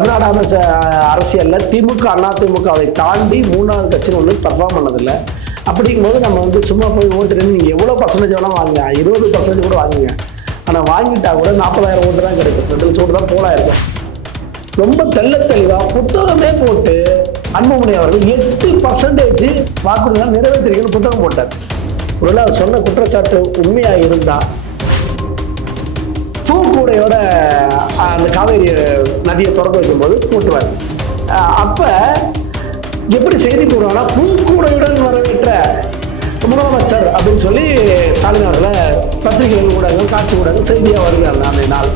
தமிழ்நாடு அரசியல்ல திமுக அதிமுகவை தாண்டி மூணாவது கட்சின்னு ஒன்று பர்ஃபார்ம் பண்ணதில்லை. அப்படிங்கும்போது நம்ம சும்மா போய் ஓட்டு நீங்கள் எவ்வளோ பர்சன்டேஜ் வேணால் வாங்குங்க, 20% கூட வாங்குங்க. ஆனால் வாங்கிட்டா கூட 40,000 ஓட்டு தான் கிடைக்கும், 2 லட்சம் ஓட்டு தான் போலா இருக்கும். ரொம்ப தெளிவாக புத்தகமே போட்டு அன்புமணி அவர்கள் 8% வாக்குறுதிகளை நிறைவேற்றிருக்கணும்னு புத்தகம் போட்டார். ஒருவேளை அவர் சொன்ன குற்றச்சாட்டு உண்மையாக இருந்தால் பூக்கூடையோட அந்த காவேரி நதியை திறந்து வைக்கும்போது போட்டுவார். அப்போ எப்படி செய்தி போடுவாங்கன்னா பூக்கூடையுடன் வரவேற்ற முதலமைச்சர் அப்படின்னு சொல்லி ஸ்டாலின் அவர்களை பத்திரிகைகள் ஊடகங்கள் காட்சி ஊடகங்கள் செய்தியாக வருகிறாங்க அந்த நாள்.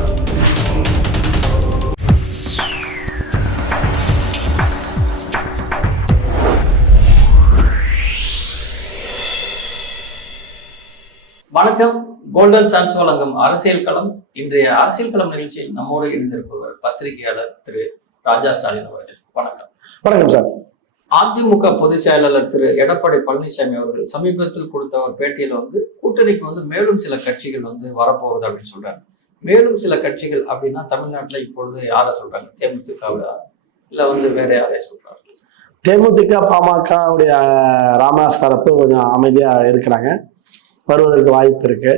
வணக்கம். கோல்டன் சான்ஸ் வழங்கும் அரசியல் களம். இன்றைய அரசியல் களம் நிகழ்ச்சியில் நம்மோடு இணைந்திருப்பவர் பத்திரிகையாளர் திரு ராஜா ஸ்டாலின் அவர்கள். வணக்கம். வணக்கம் சார். அதிமுக பொதுச் செயலாளர் திரு எடப்பாடி பழனிசாமி அவர்கள் சமீபத்தில் கொடுத்த ஒரு பேட்டியில கூட்டணிக்கு மேலும் சில கட்சிகள் வரப்போகுது அப்படின்னு சொல்றாங்க. மேலும் சில கட்சிகள் அப்படின்னா தமிழ்நாட்டுல இப்பொழுது யாரை சொல்றாங்க? தேமுதிக இல்ல வேற யாரை சொல்றாங்க? தேமுதிக பாமகவுடைய ராமதாஸ் தரப்பு கொஞ்சம் அமைதியா இருக்கிறாங்க, வருவதற்கு வாய்ப்பு இருக்கு.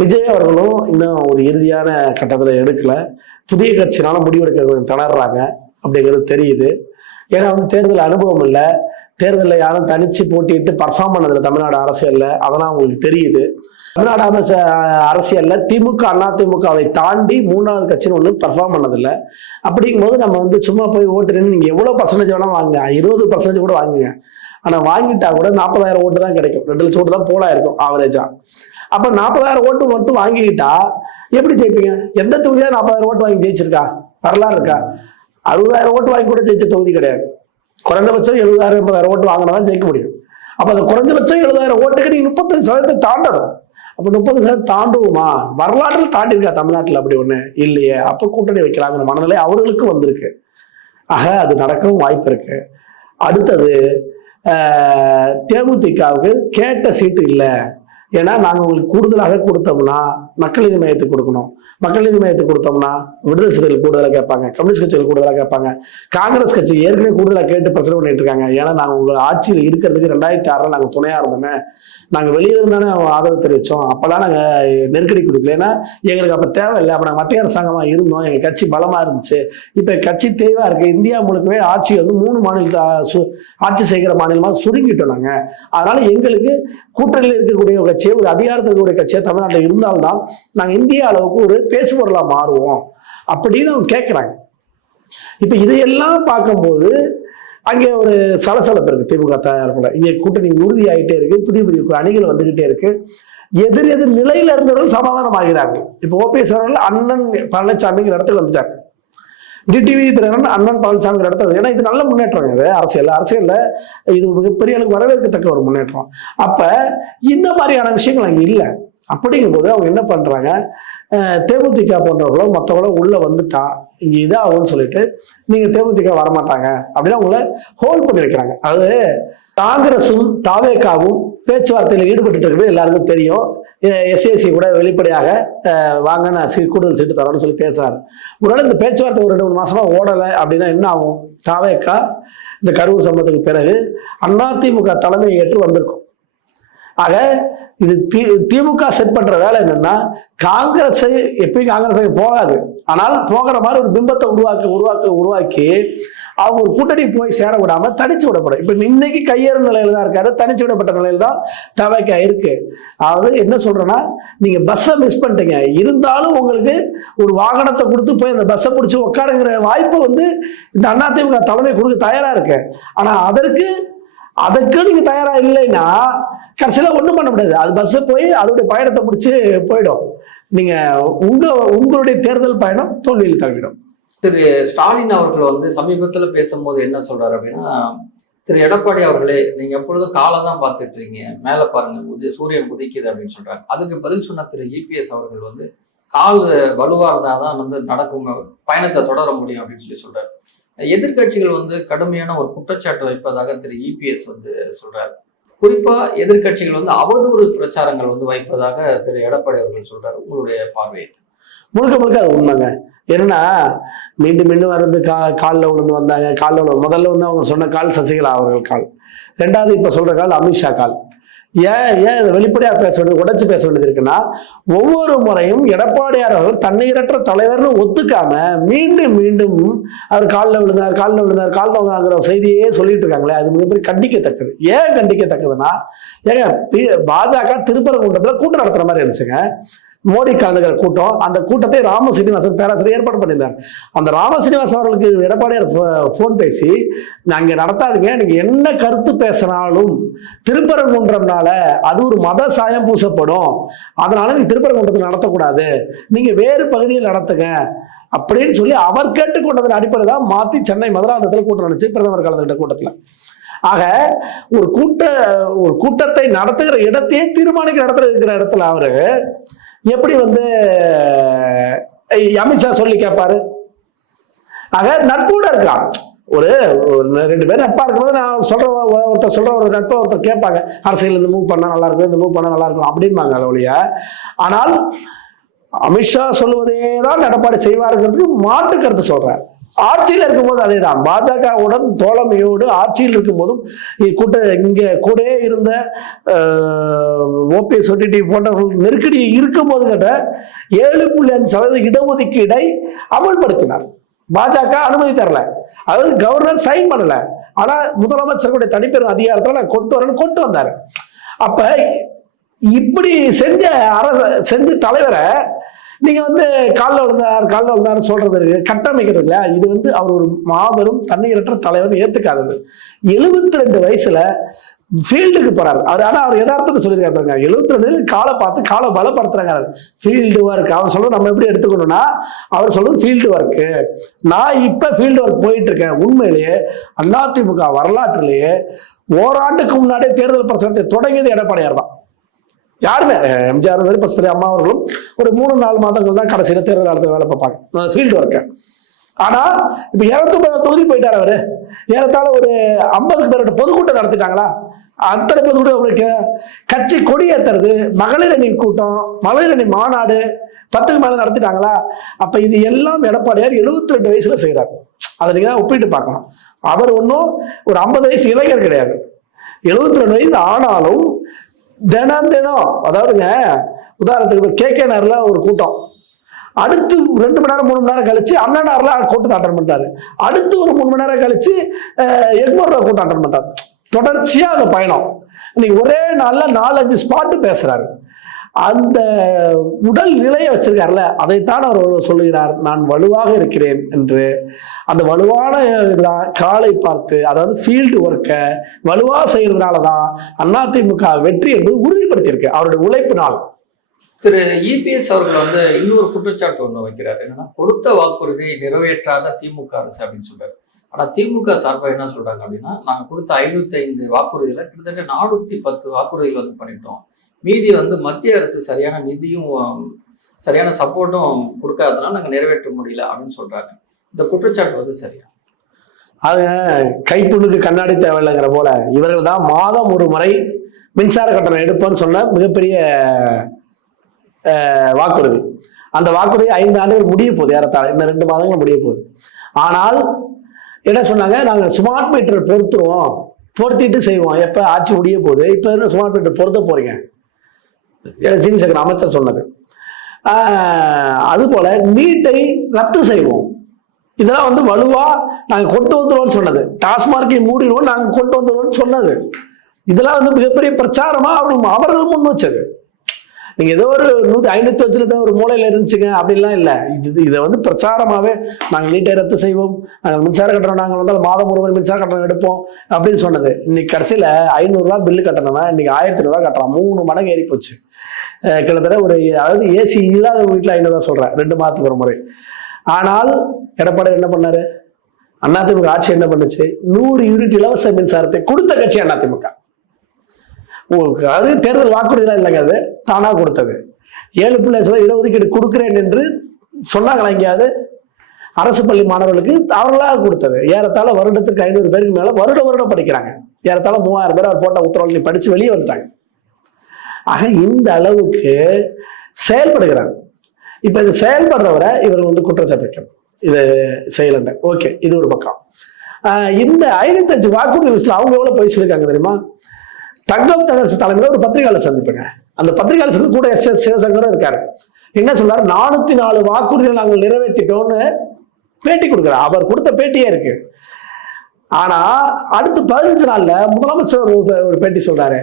விஜய் அவர்களும் இன்னும் ஒரு இறுதியான கட்டத்தில் எடுக்கல. புதிய கட்சினால முடிவெடுக்க கொஞ்சம் திணறாங்க அப்படிங்கிறது தெரியுது. ஏன்னா தேர்தல் அனுபவம் இல்லை, தேர்தலில் யாரும் தனிச்சு போட்டிட்டு பர்ஃபார்ம் பண்ணதில்லை தமிழ்நாடு அரசியலில், அதெல்லாம் அவங்களுக்கு தெரியுது. தமிழ்நாடு அரசியல்ல திமுக அதிமுகவை தாண்டி மூணாவது கட்சின்னு ஒன்று பர்ஃபார்ம் பண்ணதில்லை. அப்படிங்கும்போது நம்ம சும்மா போய் ஓட்டு நீங்கள் எவ்வளோ பர்சன்டேஜ் வேணால் வாங்குங்க, 20% கூட வாங்குங்க. ஆனால் வாங்கிட்டா கூட 40,000 ஓட்டு தான் கிடைக்கும், 2 லட்சம் ஓட்டு தான் போலா இருக்கும் ஆவரேஜா. அப்போ 40,000 ஓட்டு மட்டும் வாங்கிக்கிட்டா எப்படி ஜெயிப்பீங்க? எந்த தொகுதியாக 40,000 ஓட்டு வாங்கி ஜெயிச்சிருக்கா? வரலாறு இருக்கா? 60,000 ஓட்டு வாங்கி கூட ஜெயிச்ச தொகுதி கிடையாது. குறைந்தபட்சம் 70,000 80,000 ஓட்டு வாங்கினா ஜெயிக்க முடியும். அப்போ அந்த குறைஞ்சபட்சம் 70,000 ஓட்டுக்கு நீங்க 35% தாண்டணும். அப்போ 30% தாண்டுவோமா? வரலாற்றில் தாண்டி இருக்கா தமிழ்நாட்டில்? அப்படி ஒண்ணு இல்லையே. அப்போ கூட்டணி வைக்கலாங்கிற மனநிலை அவர்களுக்கு வந்திருக்கு. ஆக அது நடக்கவும் வாய்ப்பு இருக்கு. அடுத்தது தேமுதிகவுக்கு கேட்ட சீட்டு இல்லை. ஏன்னா நாங்கள் உங்களுக்கு கூடுதலாக கொடுத்தோம்னா மக்கள் நீதி மையத்துக்கு கொடுக்கணும், மக்கள் நீதி மையத்துக்கு கொடுத்தோம்னா விடுதலை சிறுத்தைகள் கூடுதலாக கேட்பாங்க, கம்யூனிஸ்ட் கட்சிகள் கூடுதலாக கேட்பாங்க, காங்கிரஸ் கட்சி ஏற்கனவே கூடுதலாக கேட்டு பிரச்சனை பண்ணிட்டு இருக்காங்க. ஏன்னா நாங்கள் உங்கள் ஆட்சியில் இருக்கிறதுக்கு 2006 நாங்கள் துணையாக இருந்தோமே, நாங்கள் வெளியில இருந்தானே ஆதரவு தெரிவித்தோம், அப்போதான் நாங்கள் நெருக்கடி கொடுக்கல. ஏன்னா எங்களுக்கு அப்போ தேவையில்லை, அப்போ நாங்கள் மத்திய அரசாங்கமாக இருந்தோம், எங்கள் கட்சி பலமாக இருந்துச்சு. இப்போ கட்சி தேவையாக இருக்குது. இந்தியா முழுக்கவே ஆட்சி 3 மாநிலத்தை ஆட்சி செய்கிற மாநிலமாக சுருங்கிட்டோம் நாங்கள். அதனால எங்களுக்கு கூட்டணியில் இருக்கக்கூடிய கட்சியை, ஒரு அதிகாரத்தில் இருக்கக்கூடிய கட்சியை தமிழ்நாட்டில் இருந்தால்தான் நாங்கள் இந்திய அளவுக்கு ஒரு பேசுபொருளா மாறுவோம் அப்படின்னு அவங்க கேட்குறாங்க. இப்போ இதையெல்லாம் பார்க்கும்போது அங்கே ஒரு சலசலப்பு இருக்கு திமுக தயாரிப்புல. இங்கே கூட்டணி உறுதியாகிட்டே இருக்கு, புதிய புதிய அணிகள் வந்துகிட்டே இருக்கு. எதிர் நிலையில இருந்தவர்கள் சமாதானம் ஆகிறாங்க. இப்போ ஓபிஎஸ் அவர்கள் அண்ணன் பழனிசாமிங்கிற இடத்துக்கு வந்துட்டாங்க, டிடிவி தினகரன் அண்ணன் பழனிசாமி இடத்துல. ஏன்னா இது நல்ல முன்னேற்றம். இது அரசியல்ல இது மிகப்பெரிய அளவுக்கு வரவேற்கத்தக்க ஒரு முன்னேற்றம். அப்ப இந்த மாதிரியான விஷயங்கள் அங்கே இல்லை. அப்படிங்கும்போது அவங்க என்ன பண்றாங்க, தேமுதிக போன்றவர்களோ மற்றவங்களோ உள்ள வந்துட்டா இங்க இதாகும்னு சொல்லிட்டு நீங்க தேமுதிக வரமாட்டாங்க அப்படின்னு அவங்கள ஹோல்ட் பண்ணி வைக்கிறாங்க. அது காங்கிரஸும் தாவேகாவும் பேச்சுவார்த்தையில் ஈடுபட்டு இருக்கிறது எல்லாருக்கும் தெரியும். எஸ்ஏசி கூட வெளிப்படையாக வாங்க நான் கூடுதல் சீட்டு தரணும்னு சொல்லி பேசுறாரு. ஒருவேளை இந்த பேச்சுவார்த்தை ஒரு 2-3 மாசமா ஓடலை அப்படின்னா என்ன ஆகும்? தாவேகா இந்த கரூர் சம்பவத்துக்கு பிறகு அதிமுக தலைமையை ஏற்று வந்திருக்கும். ஆக இது திமுக செட் பண்ற வேலை என்னன்னா, காங்கிரஸை எப்பயும் காங்கிரஸை போகாது, ஆனால் போகிற மாதிரி ஒரு பிம்பத்தை உருவாக்கி அவங்க ஒரு கூட்டணி போய் சேர விடாம தனிச்சு விடப்படும். இப்ப இன்னைக்கு கையேறும் நிலையில தான் இருக்காரு, தனிச்சு விடப்பட்ட நிலையில தான் தவைக்கா இருக்கு. அதாவது என்ன சொல்றேன்னா, நீங்க பஸ்ஸை மிஸ் பண்ணிட்டீங்க, இருந்தாலும் உங்களுக்கு ஒரு வாகனத்தை கொடுத்து போய் அந்த பஸ்ஸை பிடிச்சி உட்காருங்கிற வாய்ப்பு இந்த அதிமுக தலைமை கொடுக்க தயாரா இருக்கு. ஆனா அதற்கு நீங்க தயாரா இல்லைன்னா கடைசியில ஒண்ணும் பண்ண முடியாது. அது பஸ்ஸை போய் அதோடைய பயணத்தை முடிச்சு போயிடும். நீங்க உங்களுடைய தேர்தல் பயணம் தோல்வியில் தள்ளிடும். திரு ஸ்டாலின் அவர்கள் சமீபத்துல பேசும்போது என்ன சொல்றாரு அப்படின்னா, திரு எடப்பாடி அவர்களே நீங்க எப்பொழுதும் காலம் தான் பார்த்துட்டு இருக்கீங்க, மேல பாருங்க சூரியன் உதிக்குது அப்படின்னு சொல்றாங்க. அதுக்கு பதில் சொன்ன திரு இபிஎஸ் அவர்கள் கால் வலுவா இருந்தாதான் நடக்கும், பயணத்தை தொடர முடியும் அப்படின்னு சொல்றாரு. எதிர்கட்சிகள் கடுமையான ஒரு குற்றச்சாட்டு வைப்பதாக திரு இபிஎஸ் சொல்றாரு. குறிப்பா எதிர்கட்சிகள் அவதூறு பிரச்சாரங்கள் வைப்பதாக திரு எடப்பாடி அவர்கள் சொல்றாரு. உங்களுடைய பார்வை? முழுக்க முழுக்க அது உண்மைங்க. ஏன்னா மீண்டும் மீண்டும் வந்து காலில் விழுந்து வந்தாங்க. காலில் விழுந்து முதல்ல வந்து அவங்க சொன்ன கால் சசிகலா அவர்கள் கால், ரெண்டாவது இப்ப சொல்ற கால் அமித்ஷா கால். ஏன் இதை வெளிப்படையா பேச வேண்டியது, உடைச்சு பேச வேண்டியது இருக்குன்னா, ஒவ்வொரு முறையும் எடப்பாடியார் அவர்கள் தண்ணீரற்ற தலைவர்னு ஒத்துக்காம மீண்டும் மீண்டும் அவர் காலில் விழுந்தாங்கிற செய்தியே சொல்லிட்டு இருக்காங்களே, அது மிகப்பெரிய கண்டிக்கத்தக்கது. ஏன் கண்டிக்கத்தக்கதுன்னா, ஏங்க பாஜக திருப்பரங்குன்றத்துல கூட்டம் நடத்துற மாதிரி இருந்துச்சுங்க. மோடி கலந்துகிற கூட்டம், அந்த கூட்டத்தை ராம சீனிவாசன் பேராசிரியர் ஏற்பாடு பண்ணியிருந்தார். அந்த ராம சீனிவாசன் அவர்களுக்கு எடப்பாடியார் போன் பேசி, நாங்க நடத்தாதீங்க, நீங்க என்ன கருத்து பேசினாலும் திருப்பரங்குன்றம்னால அது ஒரு மத சாயம் பூசப்படும், அதனால நீங்க திருப்பரங்குன்றத்தில் நடத்தக்கூடாது, நீங்க வேறு பகுதியில் நடத்துங்க அப்படின்னு சொல்லி அவர் கேட்டுக்கொண்டதன் அடிப்படை தான் மாத்தி சென்னை மதுராந்தகத்தில் கூட்டம் நடந்துச்சு, பிரதமர் கலந்துகிட்ட கூட்டத்தில். ஆக ஒரு கூட்டத்தை நடத்துகிற இடத்தையே தீர்மானிக்க நடத்துகிற இடத்துல அவரு எப்படி வந்து அமித்ஷா சொல்லி கேட்பாரு? ஆக நட்போட இருக்கலாம். ஒரு 2 பேரும் நட்பா இருக்கும்போது நான் ஒருத்தர் சொல்ற ஒரு நட்பை ஒருத்தர் கேட்பாங்க, அரசியல் இந்த மூவ் பண்ணா நல்லா இருக்கும், இந்த மூவ் பண்ணா நல்லா இருக்கும் அப்படிம்பாங்க ஒழிய. ஆனால் அமித்ஷா சொல்லுவதே தான் எடப்பாடி செய்வாருங்கிறதுக்கு மாற்று கருத்து சொல்றேன். ஆட்சியில் இருக்கும்போது அதேதான், பாஜகவுடன் தோழமையோடு ஆட்சியில் இருக்கும் போதும் இங்க கூட இருந்த ஓபிஎஸ் போன்றவர்கள் நெருக்கடி இருக்கும் போது கேட்ட 7.5% இடஒதுக்கீடை அமல்படுத்தினார். பாஜக அனுமதி தரல, அதாவது கவர்னர் சைன் பண்ணல, ஆனா முதலமைச்சருடைய தனிப்பெரும் அதிகாரத்துல நான் கொண்டு வந்தாரு. அப்ப இப்படி செஞ்ச தலைவரை நீங்க வந்து காலில் விழுந்தார் சொல்றது கட்டமைக்கிறது இல்லையா? இது வந்து அவர் ஒரு மாபெரும் தண்ணீரற்ற தலைவர் ஏத்துக்காதது. 72 வயசுல ஃபீல்டுக்கு போறாரு அவர். ஆனா அவர் யதார்த்தத்தை சொல்லியிருக்காங்க, 72 காலை பார்த்து காலை பலப்படுத்துறாங்க. ஃபீல்டு ஒர்க் அவர் சொல்றது நம்ம எப்படி எடுத்துக்கணும்னா, அவர் சொல்றது ஃபீல்டு ஒர்க். நான் இப்ப ஃபீல்டு ஒர்க் போயிட்டு இருக்கேன். உண்மையிலேயே அதிமுக வரலாற்றிலேயே ஓராண்டுக்கு முன்னாடியே தேர்தல் பிரச்சாரத்தை தொடங்கியது எடப்பாடியார் தான். யாருமே எம்ஜிஆர் சரி பசுத்தரி அம்மா அவர்களும் ஒரு 3-4 மாதங்கள் தான் கடைசியில தேர்தல் காலத்தில் வேலை பார்ப்பாங்க ஃபீல்டு ஒர்க்க. ஆனா இப்ப 209 தொகுதி போயிட்டாரு அவரு. ஏறத்தாழ ஒரு 50க்கு மேற்பட்ட பொதுக்கூட்டம் நடத்திட்டாங்களா? அத்தனை பொதுக்கூட்டம், கட்சி கொடியேற்றுறது, மகளிர் அணி கூட்டம், மகளிர் அணி மாநாடு 10க்கு மேல நடத்திட்டாங்களா? அப்ப இது எல்லாம் எடப்பாடியார் 72 வயசுல செய்யறாரு. அதை நீங்க தான் ஒப்பிட்டு பார்க்கணும். அவர் ஒன்றும் ஒரு 50 வயசு இளைஞர் கிடையாது. 72 வயசு ஆனாலும் தினம் அதாவதுங்க, உதாரணத்துக்கு KK-நகர்ல ஒரு கூட்டம், அடுத்து 2 மணி நேரம் 3 மணி நேரம் கழிச்சு அண்ணாநகர்ல கூட்டத்தை அட்டன் பண்ணிட்டாரு, அடுத்து ஒரு 3 மணி நேரம் கழிச்சு எக்மோர்ல கூட்டம் அட்டன் பண்ணிட்டாரு. தொடர்ச்சியா அந்த பயணம். இன்னைக்கு ஒரே நாள்ல 4-5 ஸ்பாட்டு பேசுறாரு. அந்த உடல் நிலையை வச்சிருக்காருல, அதைத்தான் அவர் சொல்லுகிறார், நான் வலுவாக இருக்கிறேன் என்று. அந்த வலுவான காலை பார்த்து, அதாவது ஃபீல்டு ஒர்க்க வலுவா செய்யறதுனாலதான் அதிமுக வெற்றி என்பது உறுதிப்படுத்தியிருக்கு அவருடைய உழைப்பினால். திரு இபிஎஸ் அவர்கள் வந்து இன்னொரு குற்றச்சாட்டு ஒண்ணு வைக்கிறார். என்னன்னா, கொடுத்த வாக்குறுதியை நிறைவேற்றாத திமுக அரசு அப்படின்னு சொல்றாரு. ஆனா திமுக சார்பாக என்ன சொல்றாங்க அப்படின்னா, நாங்க கொடுத்த 505 வாக்குறுதிகளை கிட்டத்தட்ட 410 வாக்குறுதிகள் வந்து பண்ணிட்டோம், மீதி வந்து மத்திய அரசு சரியான நிதியும் சரியான சப்போர்ட்டும் கொடுக்காதனால நாங்க நிறைவேற்ற முடியல அப்படின்னு சொல்றாங்க. இந்த குற்றச்சாட்டு வந்து சரியா? அது கைப்புண்ணுக்கு கண்ணாடி தேவையில்லைங்கிற போல, இவர்கள் தான் மாதம் ஒரு முறை மின்சார கட்டணம் எடுப்போம்னு சொன்ன மிகப்பெரிய வாக்குறுதி. அந்த வாக்குறுதி 5 ஆண்டுகள் முடிய போகுது, ஏறத்தாழ இன்னும் 2 மாதங்கள் முடிய போகுது. ஆனால் என்ன சொன்னாங்க, நாங்க ஸ்மார்ட் மீட்டர் பொருத்திட்டு செய்வோம். எப்ப ஆட்சி முடிய போகுது, இப்ப என்ன ஸ்மார்ட் மீட்டர் பொருத்த போறீங்க? சீனிசேகர் அமைச்சர் சொன்னது. அது போல நீட்டை ரத்து செய்வோம், இதெல்லாம் வந்து வலுவா நாங்க கொண்டு வந்துருவோம்னு சொன்னது. டாஸ்மார்க்கை மூடிடுவோம் நாங்க கொண்டு வந்துருவோம்னு சொன்னது. இதெல்லாம் வந்து மிகப்பெரிய பிரச்சாரமா அவர்கள் முன் வச்சது. நீங்க ஏதோ ஒரு 500 வச்சுருந்த ஒரு மூலையில இருந்துச்சுங்க அப்படின்லாம் இல்லை. இதை வந்து பிரச்சாரமாவே நாங்கள் நீட்டை ரத்து செய்வோம், நாங்கள் மின்சார கட்டணம், நாங்கள் வந்தால் மாதம் ஒரு மின்சார கட்டணம் எடுப்போம் அப்படின்னு சொன்னது. இன்னைக்கு கடைசியில 500 ரூபாய் பில்லு கட்டணம் இன்னைக்கு 1000 ரூபாய் கட்டலாம். 3 மடங்கு ஏறி போச்சு. கிட்டத்தட்ட ஒரு, அதாவது ஏசி இல்லாத வீட்டில் 500 ரூபாய் சொல்றேன், 2 மாதத்துக்கு ஒரு முறை. ஆனால் எடப்பாடி என்ன பண்ணாரு? அதிமுக ஆட்சி என்ன பண்ணுச்சு? 100 யூனிட் இலவச மின்சாரத்தை கொடுத்த கட்சி அதிமுக. அது தேர்தல் வாக்குறுதிலாம் இல்லைங்க, அது தானா கொடுத்தது. 7.5% இடஒதுக்கீடு கொடுக்கிறேன் என்று சொன்னாங்களா எங்கேயாவது? அரசு பள்ளி மாணவர்களுக்கு அவர்களாக கொடுத்தது. ஏறத்தாழ வருடத்திற்கு 500 பேருக்கு மேல வருடம் படிக்கிறாங்க. ஏறத்தாழ 3000 பேர் அவர் போட்ட உத்தரவாதம் படிச்சு வெளியே வந்துட்டாங்க. ஆக இந்த அளவுக்கு செயல்படுகிறார். இப்ப இது செயல்படுறவரை இவர் வந்து குற்றச்சாட்டு வைக்கணும், இது செய்யலண்ட. ஓகே, இது ஒரு பக்கம். இந்த 505 வாக்குறுதி லிஸ்ட்ல அவங்க எவ்வளவு போய் சொல்லியிருக்காங்க தெரியுமா? தங்கம் தென்னரசு தலைமையில ஒரு பத்திரிகையாளர் சந்திப்புங்க. அந்த பத்திரிகையாளர் சந்திப்பு கூட எஸ் சிவசங்கரும் இருக்காரு. என்ன சொல்றாரு? 404 வாக்குறுதிகள் நாங்கள் நிறைவேற்றிட்டோம்னு பேட்டி கொடுக்குறாரு. அவர் கொடுத்த பேட்டியே இருக்கு. ஆனா அடுத்து 15 நாள்ல முதலமைச்சர் ஒரு பேட்டி சொல்றாரு,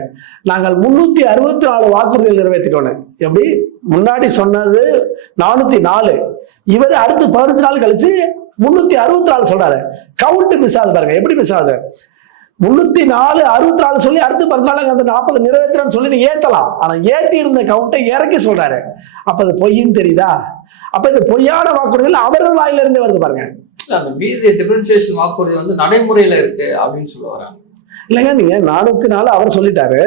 நாங்கள் 364 வாக்குறுதிகள் நிறைவேற்றிட்டோன்னு. எப்படி? முன்னாடி சொன்னது 404, இவர் அடுத்து 15 நாள் கழிச்சு 364 சொல்றாரு. கவுண்ட் மிஸ் ஆகுது பாருங்க, எப்படி மிஸ் ஆகுது? 304 64 சொல்லி அடுத்து 15 நாள் அந்த 40 நிறைவேற்றணும்னு சொல்லி நீங்க ஏத்தலாம். ஆனா ஏத்தி இருந்த கவுண்டை இறக்கி சொல்றாரு. அப்ப அது பொய்ன்னு தெரியுதா? அப்ப இது பொய்யான வாக்குறுதிகள் அவர்கள் வாயில இருந்தே வருது பாருங்க. அந்த மீதி டிஃபரன்சியேஷன் வாக்குறுதி வந்து நடைமுறையில இருக்கு அப்படின்னு சொல்ல வராங்க. இல்லைங்க, நீங்க 404 அவர் சொல்லிட்டாரு,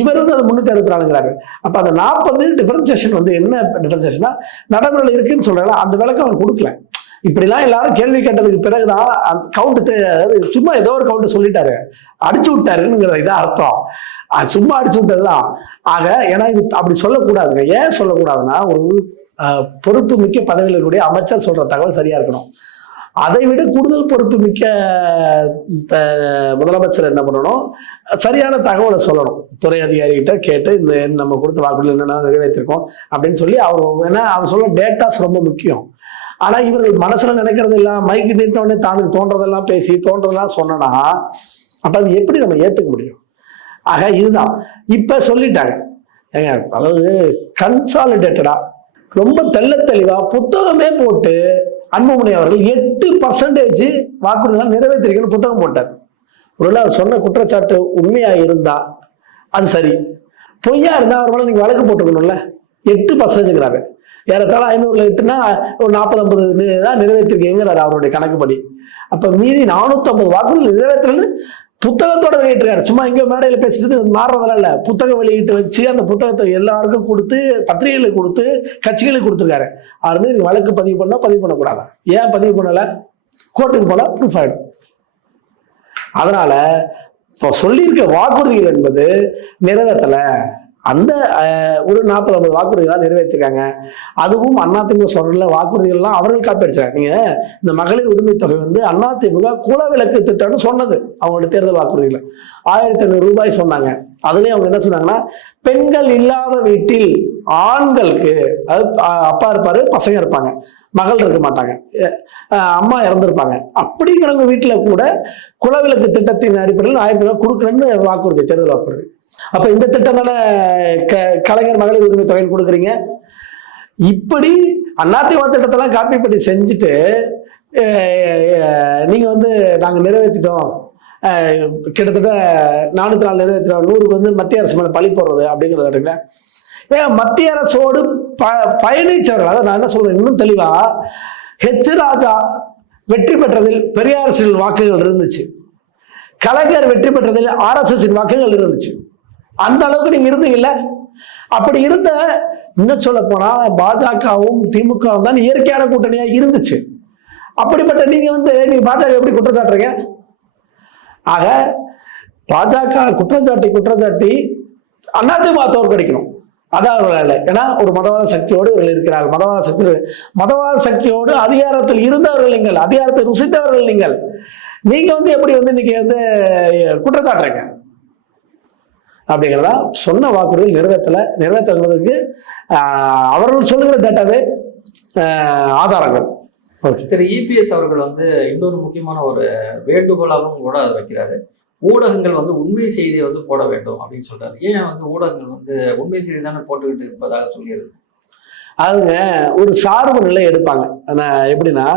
இவர் வந்து அது 364ங்கிறாரு. அப்ப அந்த 40 டிஃபரன்சியேஷன் வந்து என்ன டிஃபரன்சியேஷனா நடைமுறையில் இருக்குன்னு சொல்றாங்க. அந்த விளக்கம் அவர் கொடுக்கல. இப்படிலாம் எல்லாரும் கேள்வி கேட்டதுக்கு பிறகுதான் அந்த கவுண்ட், சும்மா ஏதோ ஒரு கவுண்ட் சொல்லிட்டாரு, அடிச்சு விட்டாருங்கிற இதான் அர்த்தம். சும்மா அடிச்சு விட்டதுதான். ஆக ஏன்னா இது அப்படி சொல்லக்கூடாதுங்க. ஏன் சொல்லக்கூடாதுன்னா, ஒரு பொறுப்பு மிக்க பதவியில் இருக்கக்கூடிய அமைச்சர் சொல்ற தகவல் சரியா இருக்கணும். அதை விட கூடுதல் பொறுப்பு மிக்க முதலமைச்சர் என்ன பண்ணணும்? சரியான தகவலை சொல்லணும். துறை அதிகாரிகிட்ட கேட்டு இந்த நம்ம கொடுத்த வாக்குறுதிகள் என்னென்ன நிறைவேற்றிருக்கோம் அப்படின்னு சொல்லி அவர் சொல்ல டேட்டாஸ் ரொம்ப முக்கியம். ஆனா இவர்கள் மனசுல நினைக்கிறது எல்லாம் மைக்கு நீட்டவுடனே தானுக்கு தோன்றதெல்லாம் பேசி தோன்றதெல்லாம் சொன்னா அப்ப அது எப்படி நம்ம ஏத்துக்க முடியும்? ஆக இதுதான் இப்ப சொல்லிட்டாங்க. ஏங்க, அதாவது கன்சாலிடேட்டடா ரொம்ப தெள்ள தெளிவா புத்தகமே போட்டு அன்புமணி அவர்கள் 8% வாக்குறுதிகள் நிறைவேற்றிருக்கணும் புத்தகம் போட்டார். ஒருவேளை அவர் சொன்ன குற்றச்சாட்டு உண்மையா இருந்தா அது சரி, பொய்யா இருந்தா அவர் மேல நீங்க வழக்கு போட்டுக்கணும்ல. 8%ங்கிறாரு. ஏறத்தாழ 500ல 8னா ஒரு 40-50 தான் நிறைவேற்றிருக்கீங்கிறாரு அவருடைய கணக்குப்படி. அப்ப மீதி 450 வாக்குறுதிகள் நிறைவேற்றலன்னு புத்தகத்தோட வெளியிட்டிருக்காரு. சும்மா இங்க மேடையில பேசிட்டு மாறுறதெல்லாம் இல்ல, புத்தகம் வெளியிட்டு வச்சு அந்த புத்தகத்தை எல்லாருக்கும் கொடுத்து பத்திரிகைகளுக்கு கொடுத்து கட்சிகளுக்கு கொடுத்துருக்காரு. அவர் மீது வழக்கு பதிவு பண்ணக்கூடாதா? ஏன் பதிவு பண்ணல? கோர்ட்டுக்கு போனா ப்ரூஃப் ஆயிடும். அதனால இப்போ சொல்லியிருக்க வாக்குறுதிகள் என்பது நிறைவேற்றல. அந்த ஒரு 40-50 வாக்குறுதிகளாக நிறைவேற்றிருக்காங்க. அதுவும் அதிமுக சொல்ற வாக்குறுதிகள்லாம் அவர்கள் காப்பிடிச்சாங்க. நீங்க இந்த மகளிர் உரிமை தொகை வந்து அதிமுக குலவிளக்கு திட்டம்னு சொன்னது அவங்களுடைய தேர்தல் வாக்குறுதிகள் 1500 ரூபாய் சொன்னாங்க. அதுலயும் அவங்க என்ன சொன்னாங்கன்னா, பெண்கள் இல்லாத வீட்டில் ஆண்களுக்கு, அப்பா இருப்பாரு, பசங்க இருப்பாங்க, மகள் இருக்க மாட்டாங்க, அம்மா இறந்துருப்பாங்க, அப்படிங்கிறவங்க வீட்டுல கூட குலவிளக்கு திட்டத்தின் அடிப்படையில் 1000 ரூபாய் கொடுக்குறேன்னு வாக்குறுதி, தேர்தல் வாக்குறுதி. அப்ப இந்த திட்டம் தானே கலைஞர் மகளிர் உரிமை தொகைன்னு கொடுக்குறீங்க. இப்படி அதிமுக திட்டத்தெல்லாம் காப்பி பண்ணி செஞ்சுட்டு நீங்க வந்து நாங்க நிறைவேற்றிட்டோம், கிட்டத்தட்ட 404 நிறைவேற்றோம், 100க்கு வந்து மத்திய அரசு மேல பழி போடுறது அப்படிங்கிறது. ஏன் மத்திய அரசோடு பயணிச்சவர்கள், அதான் நான் என்ன சொல்றேன் இன்னும் தெளிவா, ஹெச் ராஜா வெற்றி பெற்றதில் பெரியார் வாக்குகள் இருந்துச்சு, கலைஞர் வெற்றி பெற்றதில் RSS வாக்குகள் இருந்துச்சு. அந்த அளவுக்கு நீங்க இருந்தீங்கல்ல. அப்படி இருந்த, இன்னும் சொல்ல போனா பாஜகவும் திமுகவும் தான் இயற்கையான கூட்டணியா இருந்துச்சு. அப்படிப்பட்ட நீங்க பாஜக எப்படி குற்றம் சாட்டுறீங்க? ஆக பாஜக குற்றச்சாட்டி அதிமுக தோற்கடிக்கணும், அதான். ஏன்னா ஒரு மதவாத சக்தியோடு இவர்கள் இருக்கிறார்கள். மதவாத சக்தியோடு அதிகாரத்தில் இருந்தவர்கள் நீங்கள், அதிகாரத்தை ருசித்தவர்கள் நீங்கள். நீங்க எப்படி இன்னைக்கு குற்றச்சாட்டுறீங்க அப்படிங்கிறதா. சொன்ன வாக்குறுதிகள் நிறைவேற்றுவதற்கு அவர்கள் சொல்லுகிற டேட்டாவே ஆதாரங்கள். திரு EPS அவர்கள் இன்னொரு முக்கியமான ஒரு வேண்டுகோளாகவும் கூட அதை வைக்கிறாரு. ஊடகங்கள் உண்மை செய்தியை போட வேண்டும் அப்படின்னு சொல்றாரு. ஏன் ஊடகங்கள் உண்மை செய்தி தானே போட்டுக்கிட்டு இருப்பதாக சொல்லிடுது? அதுங்க ஒரு சார்பு நிலை எடுப்பாங்க. எப்படின்னா,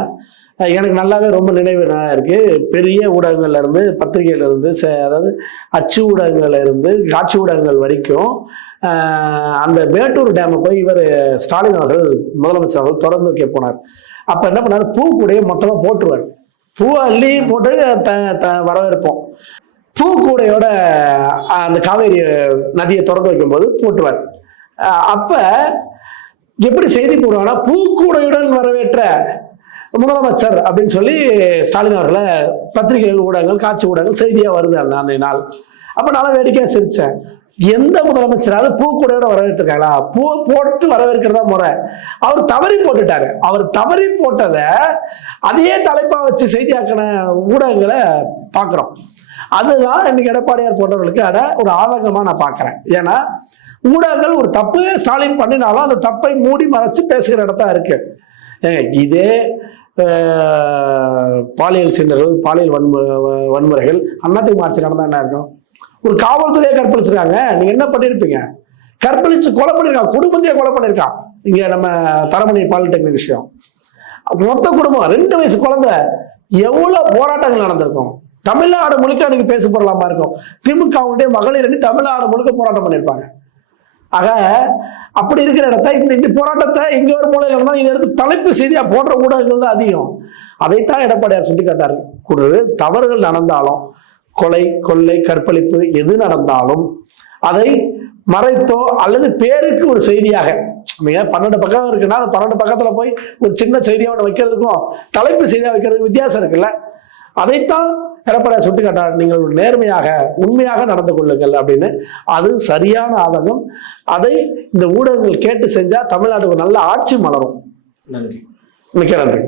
எனக்கு நல்லாவே ரொம்ப நினைவு இருக்கு. பெரிய ஊடகங்கள்ல இருந்து, பத்திரிகையில இருந்து, அதாவது அச்சு ஊடகங்கள்ல இருந்து காட்சி ஊடகங்கள் வரைக்கும் அந்த மேட்டூர் டேமை போய் இவர் ஸ்டாலின் அவர்கள், முதலமைச்சர் அவர்கள் திறந்து வைக்க போனார். அப்ப என்ன பண்ணாரு, பூ கூடையை மொத்தமா போட்டுருவார். பூ அள்ளி போட்டு வரவேற்போம். பூ கூடையோட அந்த காவேரி நதியை திறந்து வைக்கும் போது போட்டுவார். அப்ப எப்படி செய்தி போடுவாங்கன்னா, பூக்கூடையுடன் வரவேற்ற முதலமைச்சர் அப்படின்னு சொல்லி ஸ்டாலின் அவர்களை பத்திரிகைகள், ஊடகங்கள், காட்சி ஊடகங்கள் செய்தியா வருது அந்த நாள். அப்ப நான் வேடிக்கையா சிரிச்சேன். எந்த முதலமைச்சராவது பூ கூடையோட வரவேற்றிருக்காங்களா? பூ போட்டு வரவேற்கிறதா முறை. அவர் தவறி போட்டுட்டாரு. அவர் தவறி போட்டதை அதையே தலைப்பா வச்சு செய்தியாக்கின ஊடகங்களை பார்க்கிறோம். அதுதான் இன்னைக்கு எடப்பாடியார் போன்றவர்களுக்கு ஒரு ஆதங்கமா நான் பார்க்கிறேன். ஏன்னா ஊடகங்கள் ஒரு தப்பு ஸ்டாலின் பண்ணினாலும் அந்த தப்பை மூடி மறைச்சு பேசுகிற இடத்தா இருக்கு. இதே பாலியல் சீண்டல்கள், பாலியல் வன்முறைகள் அதிமுக ஆட்சி நடந்தா என்ன இருக்கும்? ஒரு காவல்துறையை கற்பழிச்சிருக்காங்க, நீங்க என்ன பண்ணிருப்பீங்க? கற்பழிச்சு கொலை பண்ணிருக்கான், குடும்பத்தையே கொலை பண்ணிருக்கான். இங்க நம்ம தரமணி பாலிடெக்னிக் விஷயம், மொத்த குடும்பம் 2 வயசு குழந்தை, எவ்வளவு போராட்டங்கள் நடந்திருக்கும். தமிழ்நாடு முழுக்க அன்னைக்கு பேச போறலாமா இருக்கும். திமுகவுடைய மகளிர் அணி தமிழ்நாடு முழுக்க போராட்டம் பண்ணிருப்பாங்க. ஆக அப்படி இருக்கிற இடத்த இந்த போராட்டத்தை இங்க ஒரு மூலையில இருந்தா இதை எடுத்து தலைப்பு செய்தியா போடுற ஊடகங்கள் தான் அதிகம். அதைத்தான் எடப்பாடியார் சுட்டிக்காட்டாரு. தவறுகள் நடந்தாலும், கொலை, கொள்ளை, கற்பழிப்பு எது நடந்தாலும் அதை மறைத்தோ அல்லது பேருக்கு ஒரு செய்தியாக, 12 பக்கம் இருக்குன்னா அந்த 12 பக்கத்துல போய் ஒரு சின்ன செய்தியை ஒன்று வைக்கிறதுக்கும் தலைப்பு செய்தியா வைக்கிறதுக்கு வித்தியாசம் இருக்குல்ல. அதைத்தான் எடப்பாடியார் சுட்டிக்காட்டார். நீங்கள் நேர்மையாக உண்மையாக நடந்து கொள்ளுங்கள் அப்படின்னு. அது சரியான ஆதங்கம். அதை இந்த ஊடகங்கள் கேட்டு செஞ்சா தமிழ்நாட்டுக்கு நல்ல ஆட்சி மலரும். நன்றி. மிக்க நன்றி.